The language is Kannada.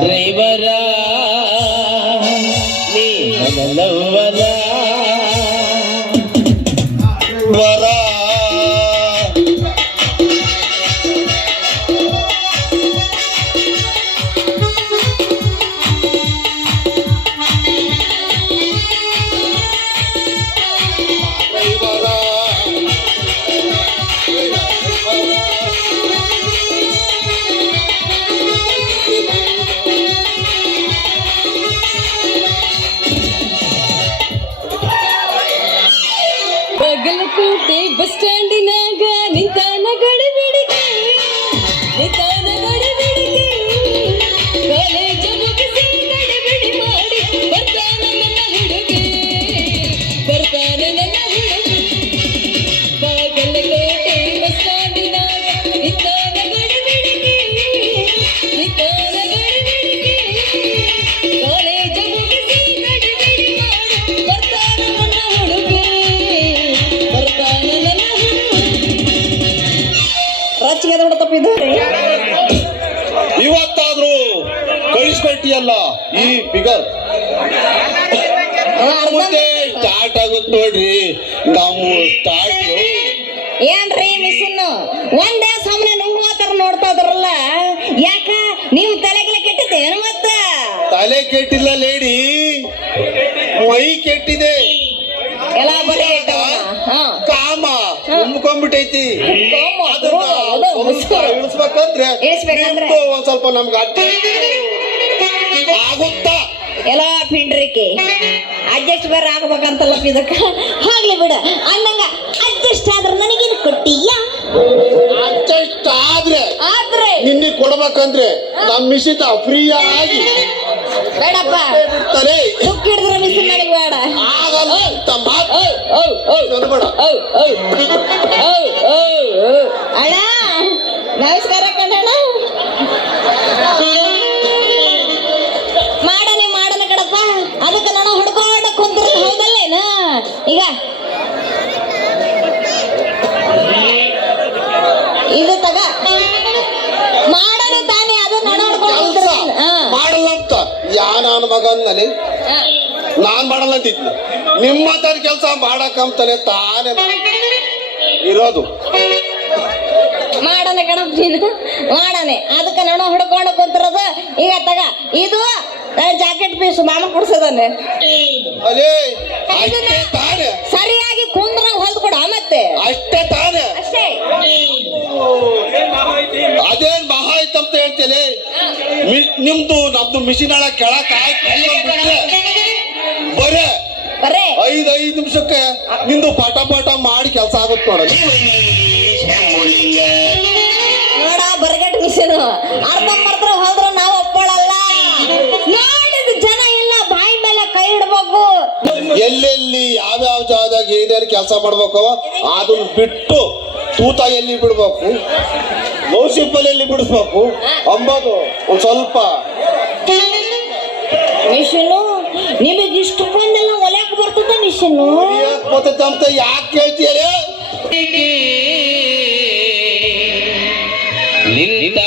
ಡ್ರೈವರ ನೀ ನನ್ನವರ ವರ ಬಗಲಕೋಟೆ ಬಸ್ ಸ್ಟ್ಯಾಂಡಿನಾಗ ನಿಂತಾನ ಗಡಿಬಿಡಿಗೆ ನಿಂತಾನ ಗಡಿಬಿಡಿಗೆ ಕಾಲೇಜ ಮುಗಿಸಿ ಗಡಿಬಿಡಿ ಮಾಡಿ ಬರ್ತಾನ ನನ್ನ ಹುಡುಗಿ ಬರ್ತಾನ ನನ್ನ ಹುಡುಗಿ ಬಗಲಕೋಟೆ ಬಸ್ ಸ್ಟ್ಯಾಂಡಿನಾಗ ನಿಂತಾನ ಗಡಿಬಿಡಿಗೆ ನಿಂತಾನ ಗಡಿಬಿಡಿಗೆ ಕಾಲೇಜ ಮುಗಿಸಿ ಗಡಿಬಿಡಿ ಮಾಡಿ ಬರ್ತಾನ ನನ್ನ ಹುಡುಗಿ ಇವತ್ತಾದ್ರೂ ಕಳಿಸ್ಕೊಟ್ಟಿಯಲ್ಲ ಈ ಫಿಗರ್ ಮುಂದೆ ಸ್ಟಾರ್ಟ್ ಆಗುತ್ತೆ ನೋಡ್ರಿ ನಮ್ಮ ಸ್ಟಾರ್ಟ್ ಏನ್ರಿ ಮಿಷನ್ ಒಂದೇ ಸಾಮನೆ ನುಂಗ್ವಾತರ ನೋಡ್ತಾ ಇದ್ರಲ್ಲ ಯಾಕ ನೀವು ತಲೆಗೆಲ್ಲ ಕೆಟ್ಟಿದ್ದೆ ಏನು ಮತ್ತ ತಲೆ ಕೆಟ್ಟಿಲ್ಲ ಲೇಡಿ ಮೈ ಕೆಟ್ಟಿದೆ ಎಲ್ಲ ಬರೀ ಕಾಮ ತುಂಬ್ಕೊಂಡ್ಬಿಟ್ಟೈತಿ ಇಳಿಸ್ಬೇಕಂದ್ರೆ ಒಂದ್ ಸ್ವಲ್ಪ ನಮ್ಗೆ ಆಗುತ್ತಾ ಎಲ್ಲ ಪಿಂಡ್ರಿಕೆ ಅಡ್ಜಸ್ಟ್ ಬೇರೆ ಆಗ್ಬೇಕಂತಲ್ಲ ಇದಕ್ಕ ಆಗ್ಲಿ ಬಿಡ ಅನ್ನಂಗ ಅಡ್ಜಸ್ಟ್ ಆದ್ರೆ ನನಗೇನು ಕೊಟ್ಟಿಯ ಅಡ್ಜಸ್ಟ್ ಆದ್ರೆ ನಿನ್ನೆ ಕೊಡ್ಬೇಕಂದ್ರೆ ನಮ್ ಮಿಷಿತ ಫ್ರೀ ಆಗಿ ಬೇಡಪ್ಪ ದುಃಖ ಹಿಡಿದ್ರೆ ಮಿಷನ್ ನನಗೆ ಬೇಡ ಆಗಲ್ಲ ಅಂತ ಮಾತು ಬೇಡ. ಅಣ್ಣ ನಮಸ್ಕಾರ ಕಣ್ಣಣ್ಣ ಮಾಡನೆ ಕಡಪ್ಪ ಅದಕ್ಕೆ ನಾನು ಹುಡ್ಕೊಂಡ ಕುಂತ್ರ ಹೌದಲ್ಲೇನ ಈಗ ಇದು ತಗ ಮಾಡನೆ ತಾನೇ ಅದು ನಾನು ಕೆಲ್ಸ ಮಾಡಲ್ಲ ಅಂತ ನಾನು ಮಗ ಅಂದನೆ ನಾನ್ ಮಾಡಲ್ಲ ಅಂತಿದ್ನಿ ನಿಮ್ಮ ತರ ಕೆಲಸ ಮಾಡಕ್ಕಂತಾನೆ ತಾನೇ ಇರೋದು ಮಾಡನೆ ಗಣಪ ನೀನು ಮಾಡನೆ ಅದಕ್ಕೆ ನಾನು ಹುಡ್ಕೊಂಡು ಕುಂತಿರೋದು ಈಗ ತಗ ಇದು ಜಾಕೆಟ್ ಪೀಸ್ ಮಾಮ ಕೊಡ್ಸೋದನ್ನೇ ಅಲೇ ಅಷ್ಟೇ ತಾನೇ ಸರಿಯಾಗಿ ಕುಂದ್ರಂಗ್ ಹೊಲ್ದು ಕೊಡ ಮತ್ತೆ ಅಷ್ಟೇ ತಾನೇ ಅಷ್ಟೇ ಅದೇನ್ ಮಹಾ ಐತಂತ ಹೇಳ್ತೇನೆ ನಿಮ್ದು ನಮ್ದು ಮಿಷಿನ್ ಒಳಗೆ ಕೆಳಕ್ ಬರೇ ಬರ್ರೆ 5 ನಿಮಿಷಕ್ಕೆ ನಿಂದು ಪಟ ಪಟ ಮಾಡಿ ಕೆಲಸ ಆಗುತ್ತೆ ನೋಡ ಬರ್ಗಟ್ ಮಿಷನ್ ಅರ್ಧಂಬರ್ಧ ಹೋದ್ರ ನಾವು ಒಪ್ಕೊಳ್ಳಲ್ಲ ನೋಡಿದ ಜನ ಎಲ್ಲ ಬಾಯಿ ಮೇಲೆ ಕೈ ಇಡ್ಬೇಕು ಎಲ್ಲೆಲ್ಲಿ ಯಾವ್ಯಾವ ಜಾಗದಾಗ ಏನೇನು ಕೆಲಸ ಮಾಡ್ಬೇಕು ಅದನ್ನ ಬಿಟ್ಟು ತೂತ ಎಲ್ಲಿ ಬಿಡ್ಬೇಕು ಲೋಸಿಪ್ಪಲ್ ಎಲ್ಲಿ ಬಿಡಿಸ್ಬೇಕು ಅಂಬೋದು ಒಂದ್ ಸ್ವಲ್ಪ ಮಿಷನು ನಿಮಗೆ ಇಷ್ಟಕ್ಕೊಂದೆಲ್ಲ ಒಲೆಯಕ್ಕೆ ಬರ್ತದ ಮಿಷನು ಅಂತ ಯಾಕೆ ಕೇಳ್ತೀಯ ನಿನ್ನ